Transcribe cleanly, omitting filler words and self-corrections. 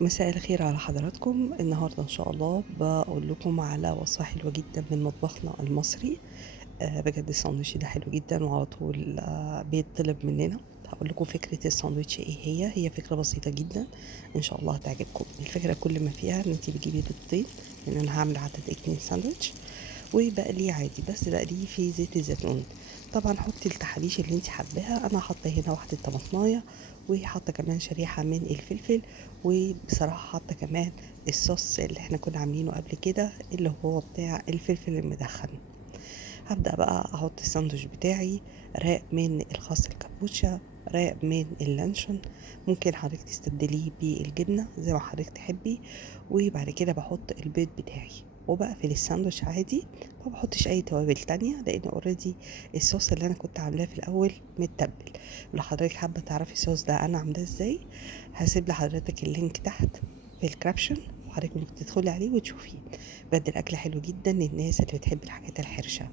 مساء الخير على حضراتكم. النهاردة إن شاء الله باقول لكم على وصفة حلوة جدًا من مطبخنا المصري. بجد الساندوتش ده حلو جدًا وعلى طول بيتطلب مننا. هاقول لكم فكرة الساندوتش إيه هي فكرة بسيطة جدًا، إن شاء الله هتعجبكم. الفكرة كل ما فيها إن أنتِ بتجيبي بيضتين، لإن أنا هاعمل عدد 2 ساندوتش، وباقليه عادي، بس باقليه في زيت الزيتون. طبعًا حُطّي التحابيش اللي أنتِ حاباها. أنا حاطة هنا واحدة طماطماية، وحاطة كمان شريحة من الفلفل، وبصراحة حاطة كمان الصوص اللي إحنا كنا عاملينه قبل كده، اللي هو بتاع الفلفل المدخن. هابدأ بقى أحط الساندوتش بتاعي، رق من الخس الكابوتشا، رق من اللانشون، ممكن حضرتِك تستبدليه بالجبنة زي ما حضرتِك تحبي، وبعد كده باحط البيض بتاعي، وباقفل الساندوتش عادي. ما باحطش أي توابل تانية، لإن already الصوص اللي أنا كنت عاملاه في الأول متبل. لو حضرتِك حابة تعرفي الصوص ده أنا عاملاه إزاي، هاسيب لحضرتِك اللينك تحت في الcaption، وحضرتِك ممكن تدخلي عليه وتشوفيه. بجد الأكل حلو جدًا للناس اللي بتحب الحاجات الحرشة.